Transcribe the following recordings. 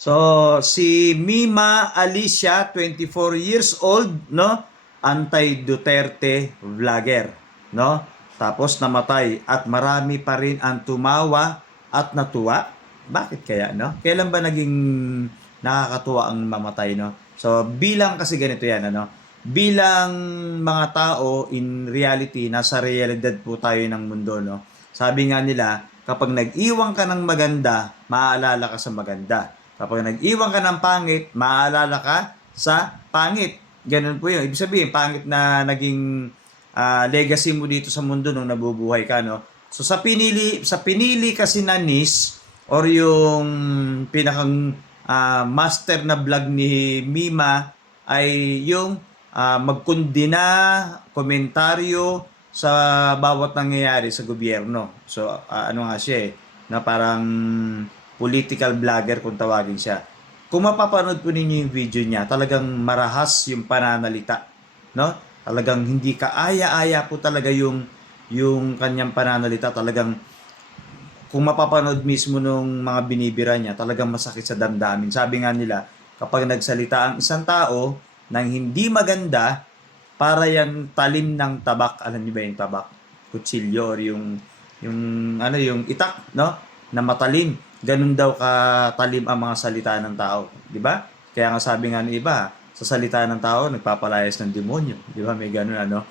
So, si Mima Alicia, 24 years old, no? Anti-Duterte vlogger, no? Tapos namatay at marami pa rin ang tumawa at natuwa. Bakit kaya, no? Kailan ba naging nakakatuwa ang mamatay, no? So, bilang kasi ganito yan, ano? Bilang mga tao, in reality, nasa realidad po tayo ng mundo, no? Sabi nga nila, kapag nag-iwan ka ng maganda, maaalala ka sa maganda. Kapag nag-iwan ka ng pangit, maaalala ka sa pangit. Ganun po yun. Ibig sabihin, pangit na naging legacy mo dito sa mundo nung nabubuhay ka, no? So sa pinili kasi na niche or yung pinakang master na vlog ni Mima ay yung magkundina, komentaryo sa bawat nangyayari sa gobyerno. So ano nga siya na parang political vlogger kung tawagin siya. Kung mapapanood po ninyo yung video niya, talagang marahas yung pananalita, no? Talagang hindi kaaya-aya po talaga yung kanyang pananalita. Talagang kung mapapanood mismo nung mga binibira niya, talagang masakit sa damdamin. Sabi nga nila, kapag nagsalita ang isang tao nang hindi maganda, para yan talim ng tabak. Alam niyo ba yung tabak? Kutsilyo or yung yung itak, no? Na matalim. Ganun daw katalim ang mga salita ng tao, di ba? Kaya nga sabi nga ng iba, sa salita ng tao nagpapalayas ng demonyo, di ba? May ganun ano.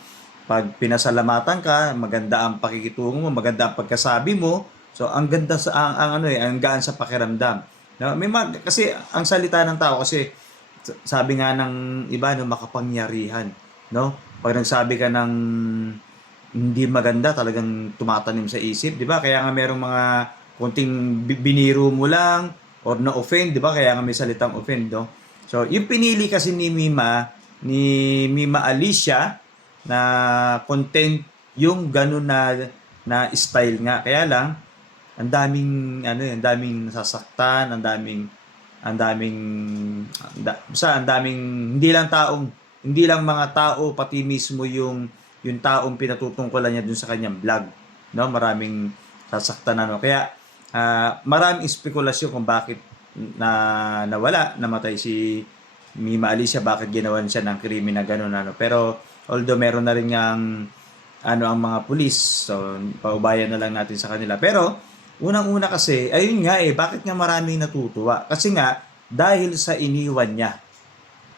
Pag pinasalamatan ka, maganda ang pakikitungo mo, maganda ang pagkasabi mo. So ang ganda sa ang gaan sa pakiramdam. No, kasi ang salita ng tao kasi sabi nga ng iba no makapangyarihan, no? Pag nagsabi ka ng hindi maganda, talagang tumatanim sa isip, 'di ba? Kaya nga merong mga konting biniro mo lang or na-offend, 'di ba? Kaya nga may salitang offend, no? So, yung pinili kasi ni Mima Alicia na content yung ganun na style nga. Kaya lang ang daming ang daming nasasaktan, ang daming hindi lang mga tao pati mismo yung taong pinatutungkulan niya dun sa kanyang vlog, no? Maraming sasaktan kaya maraming spekulasyon kung bakit namatay si Mima Alicia, bakit ginawan siya ng krimen na gano'n pero although meron na rin ang mga pulis, so paubayan na lang natin sa kanila. Pero unang-una kasi, ayun nga bakit nga maraming natutuwa? Kasi nga, dahil sa iniwan niya.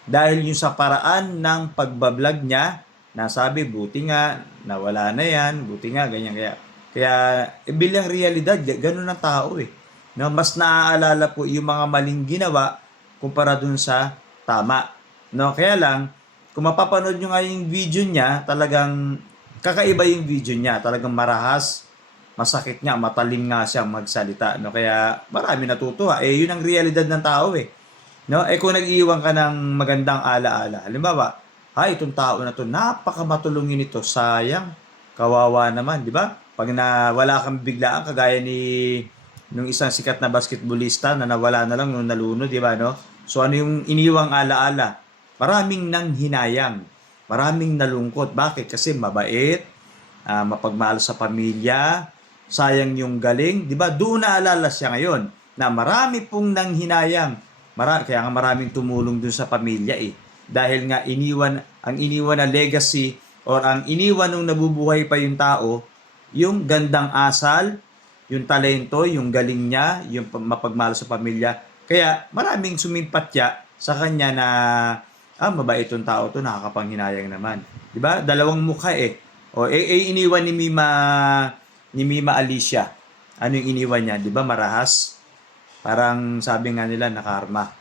Dahil yung sa paraan ng pagbablog niya, nasabi, buti nga, nawala na yan, buti nga, ganyan. Kaya bilang realidad, ganun ang tao No, mas naaalala po yung mga maling ginawa kumpara dun sa tama. No, kaya lang, kung mapapanood nyo nga yung video niya, talagang kakaiba yung video niya. Talagang marahas, masakit nga, matalim nga siya magsalita, no? Kaya marami natutuwa. Yun ang realidad ng tao No? Kung nag-iwan ka ng magandang alaala, halimbawa, itong tao na to, napakamatulungin ito, sayang, kawawa naman, di ba? Pag wala kang biglaan, kagaya nung isang sikat na basketballista na nawala na lang nung nalunod, di ba, no? So ano yung iniwang alaala? Maraming nang hinayang, maraming nalungkot. Bakit? Kasi mabait, mapagmahal sa pamilya, sayang yung galing, 'di ba? Doon naalala siya ngayon na marami pong nanghinayang. Kaya nga maraming tumulong dun sa pamilya Dahil nga iniwan na legacy or ang iniwan nung nabubuhay pa yung tao, yung gandang asal, yung talento, yung galing niya, yung mapagmahal sa pamilya. Kaya maraming sumimpatya sa kanya na mabait itong tao to, nakakapanghinayang naman. 'Di ba? Dalawang mukha iniwan ni Mima Alicia. Ano yung iniwan niya? 'Di ba marahas? Parang sabi nga nila nakarma.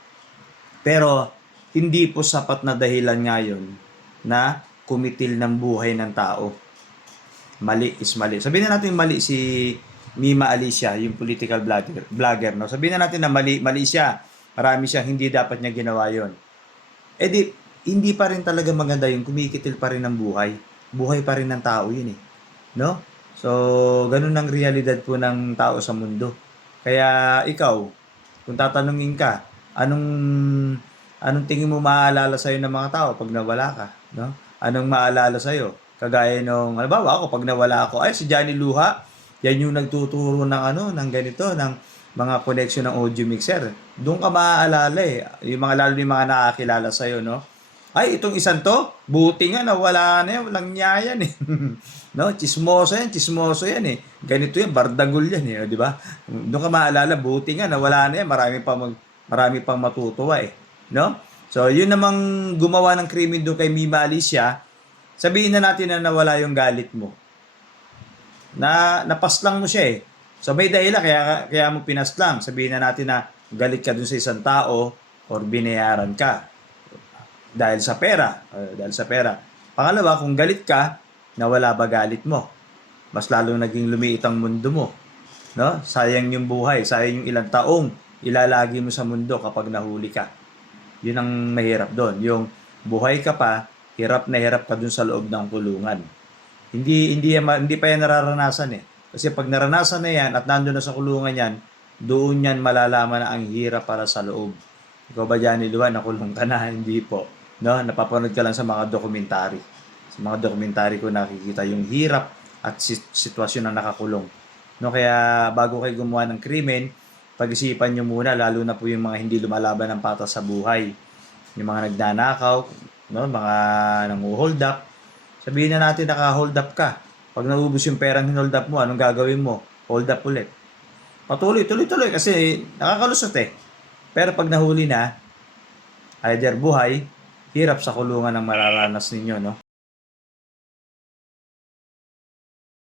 Pero hindi po sapat na dahilan ngayon na kumitil ng buhay ng tao. Mali is mali. Sabihin na natin mali si Mima Alicia, yung political vlogger, no? Sabihin na natin na mali siya. Marami siyang hindi dapat niya ginawa yon. Hindi pa rin talaga maganda yung kumikitil pa rin ng buhay. Buhay pa rin ng tao yun No? So, ganun ang realidad po ng tao sa mundo. Kaya ikaw, kung tatanungin ka, anong tingin mo maaalala sa'yo ng mga tao pag nawala ka? No? Anong maaalala sa'yo? Kagaya nung, halimbawa ako, pag nawala ako, si Johnny Luha, yan yung nagtuturo ng ng ganito, mga connection ng audio mixer. Doon ka maaalala eh. Yung mga lalo yung mga nakakilala sa'yo, no? Ay, itong isang to, buti nga nawala na yan, walang niya yan eh. No, chismoso yan eh. Ganito yan, bardagul yan eh, di ba? Doon ka maalala, buti nga nawala na yan, marami pang matutuwa eh, no? So, yun namang gumawa ng krimen doon kay Mima Alicia, sabihin na natin na nawala yung galit mo. Napaslang mo siya eh. So may dahilan kaya mo pinaslang. Sabihin na natin na galit ka dun sa isang tao or binayaran ka dahil sa pera. Dahil sa pera. Pangalawa, kung galit ka, nawala ba galit mo? Mas lalong naging lumiit ang mundo mo. No? Sayang yung buhay, sayang yung ilang taong ilalagi mo sa mundo kapag nahuli ka. Yun ang mahirap doon. Yung buhay ka pa, hirap na hirap ka dun sa loob ng kulungan. Hindi pa yan nararanasan eh. Kasi pag naranasan na yan at nandun na sa kulungan yan, doon yan malalaman na ang hirap para sa loob. Ikaw ba dyan, Luan, nakulong ka na? Hindi po. No? Napapanood ka lang sa mga dokumentary. Sa mga dokumentary ko nakikita yung hirap at sitwasyon na nakakulong. No? Kaya bago kayo gumawa ng krimen, pag-isipan nyo muna, lalo na po yung mga hindi lumalaban ng patas sa buhay. Yung mga nagnanakaw, no? Mga nangu-hold up. Sabihin na natin naka-hold up ka. Pag naubos yung perang hinold up mo, anong gagawin mo? Hold up ulit. Patuloy, tuloy-tuloy kasi nakakalusot eh. Pero pag nahuli na, either buhay, hirap sa kulungan ang mararanas ninyo, no?